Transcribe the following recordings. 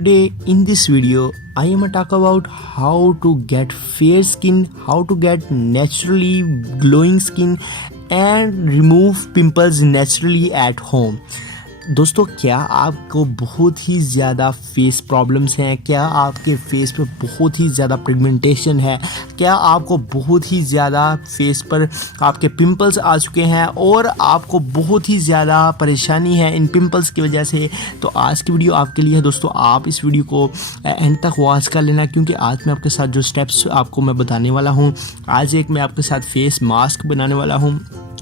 Today in this video I am going to talk about how to get fair skin, how to get naturally glowing skin and remove pimples naturally at home। दोस्तों, क्या आपको बहुत ही ज़्यादा face problems हैं? क्या आपके face पे बहुत ही ज़्यादा पिगमेंटेशन है? क्या आपको बहुत ही ज़्यादा फेस पर आपके पिंपल्स आ चुके हैं और आपको बहुत ही ज़्यादा परेशानी है इन पिंपल्स की वजह से? तो आज की वीडियो आपके लिए है दोस्तों। आप इस वीडियो को एंड तक वॉच कर लेना, क्योंकि आज मैं आपके साथ जो स्टेप्स आपको मैं बताने वाला हूँ, आज एक मैं आपके साथ फेस मास्क बनाने वाला हूँ।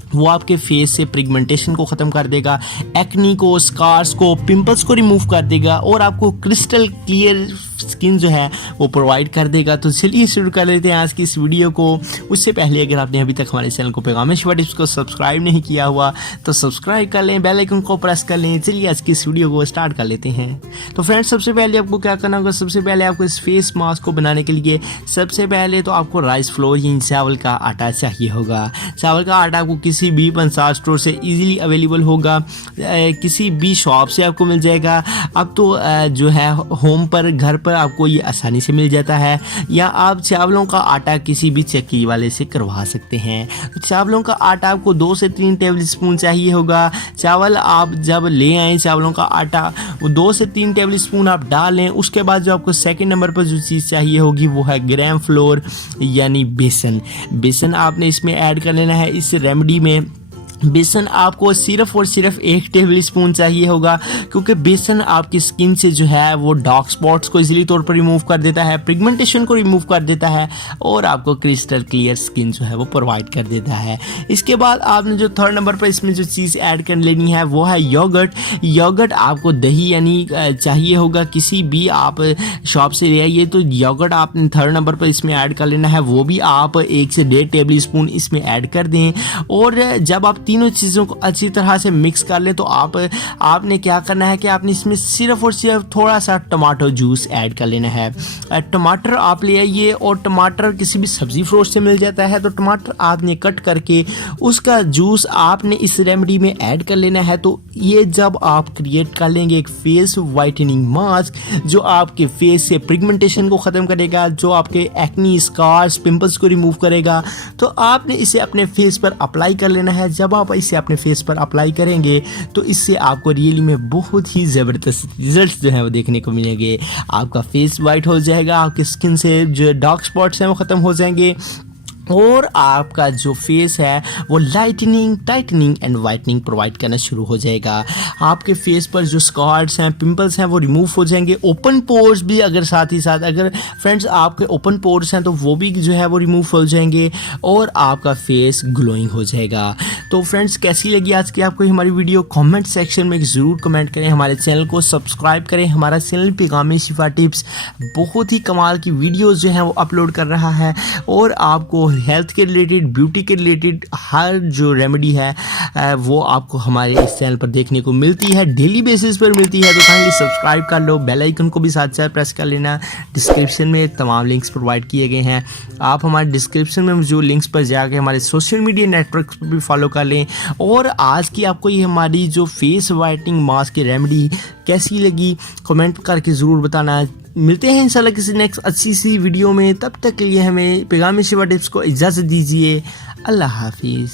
वो आपके फेस से पिगमेंटेशन को ख़त्म कर देगा, एक्नी को, स्कार्स को, पिंपल्स को रिमूव कर देगा और आपको क्रिस्टल क्लियर स्किन जो है वो प्रोवाइड कर देगा। तो चलिए शुरू कर लेते हैं आज की इस वीडियो को। उससे पहले अगर आपने अभी तक हमारे चैनल को पैगाम शिफा टिप्स को सब्सक्राइब नहीं किया हुआ तो सब्सक्राइब कर लें, बेल आइकन को प्रेस कर लें। चलिए आज की इस वीडियो को स्टार्ट कर लेते हैं। तो फ्रेंड्स, सबसे पहले आपको क्या करना होगा? सबसे पहले आपको इस फेस मास्क को बनाने के लिए सबसे पहले तो आपको राइस फ्लोर यानी चावल का आटा चाहिए होगा। चावल का आटा आपको किसी भी पंसार स्टोर से इजीली अवेलेबल होगा, किसी भी शॉप से आपको मिल जाएगा। अब तो जो है होम पर, घर पर आपको ये आसानी से मिल जाता है, या आप चावलों का आटा किसी भी चक्की वाले से करवा सकते हैं। तो चावलों का आटा आपको 2 से 3 टेबल स्पून चाहिए होगा। चावल आप जब ले आएँ, चावलों का आटा वो 2 से 3 टेबल स्पून आप डालें। उसके बाद जो आपको सेकंड नंबर पर जो चीज़ चाहिए होगी वो है ग्राम फ्लोर यानी बेसन। बेसन आपने इसमें ऐड कर लेना है। इस रेमेडी में बेसन आपको सिर्फ और सिर्फ 1 टेबल स्पून चाहिए होगा, क्योंकि बेसन आपकी स्किन से जो है वो डार्क स्पॉट्स को इजीली तौर पर रिमूव कर देता है, पिगमेंटेशन को रिमूव कर देता है और आपको क्रिस्टल क्लियर स्किन जो है वो प्रोवाइड कर देता है। इसके बाद आपने जो थर्ड नंबर पर इसमें जो चीज़ ऐड कर लेनी है वो है योगर्ट। योगर्ट आपको दही यानी चाहिए होगा, किसी भी आप शॉप से ले आइए। तो योगर्ट आपने थर्ड नंबर पर इसमें ऐड कर लेना है, वो भी आप 1 से 1.5 टेबल स्पून इसमें ऐड कर दें। और जब आप तीनों चीज़ों को अच्छी तरह से मिक्स कर ले तो आपने क्या करना है कि आपने इसमें सिर्फ और सिर्फ थोड़ा सा टमाटो जूस ऐड कर लेना है। टमाटर आप ले आइए, और टमाटर किसी भी सब्जी फ्रूट से मिल जाता है। तो टमाटर आपने कट करके उसका जूस आपने इस रेमेडी में ऐड कर लेना है। तो ये जब आप क्रिएट कर लेंगे एक फेस वाइटनिंग मास्क जो आपके फेस से पिगमेंटेशन को ख़त्म करेगा, जो आपके एक्नी, स्कार्स, पिंपल्स को रिमूव करेगा, तो आपने इसे अपने फेस पर अप्लाई कर लेना है। जब आप इसे अपने फेस पर अप्लाई करेंगे तो इससे आपको रियली में बहुत ही ज़बरदस्त रिजल्ट्स जो है वो देखने को मिलेंगे। आपका फेस वाइट हो जाएगा, आपकी स्किन से जो डार्क स्पॉट्स हैं वो ख़त्म हो जाएंगे और आपका जो फेस है वो lightning, tightening and whitening provide करना शुरू हो जाएगा। आपके फेस पर जो स्कार्स हैं, पिंपल्स हैं वो रिमूव हो जाएंगे। ओपन पोर्स भी अगर साथ ही साथ अगर फ्रेंड्स आपके ओपन पोर्स हैं तो वो भी जो है वो रिमूव हो जाएंगे और आपका फेस ग्लोइंग हो जाएगा। तो फ्रेंड्स, कैसी लगी आज की आपको हमारी वीडियो? कमेंट सेक्शन में ज़रूर कमेंट करें। हमारे चैनल को सब्सक्राइब करें। हमारा चैनल पैगाम शिफा टिप्स बहुत ही कमाल की वीडियोज़ जो हैं वो अपलोड कर रहा है और आपको हेल्थ के रिलेटेड, ब्यूटी के रिलेटेड हर जो रेमेडी है वो आपको हमारे इस चैनल पर देखने को मिलती है, डेली बेसिस पर मिलती है। तो काइंडली सब्सक्राइब कर लो, बेल आइकन को भी साथ साथ प्रेस कर लेना। डिस्क्रिप्शन में तमाम लिंक्स प्रोवाइड किए गए हैं, आप हमारे डिस्क्रिप्शन में जो लिंक्स पर जाके हमारे सोशल मीडिया नेटवर्क पर भी फॉलो कर लें। और आज की आपको ये हमारी जो फेस वाइटनिंग मास्क की रेमेडी कैसी लगी कमेंट करके ज़रूर बताना। मिलते हैं इंशाल्लाह किसी नेक्स्ट अच्छी सी वीडियो में। तब तक के लिए हमें पैगाम शिफा टिप्स को इजाज़त दीजिए। अल्लाह हाफिज़।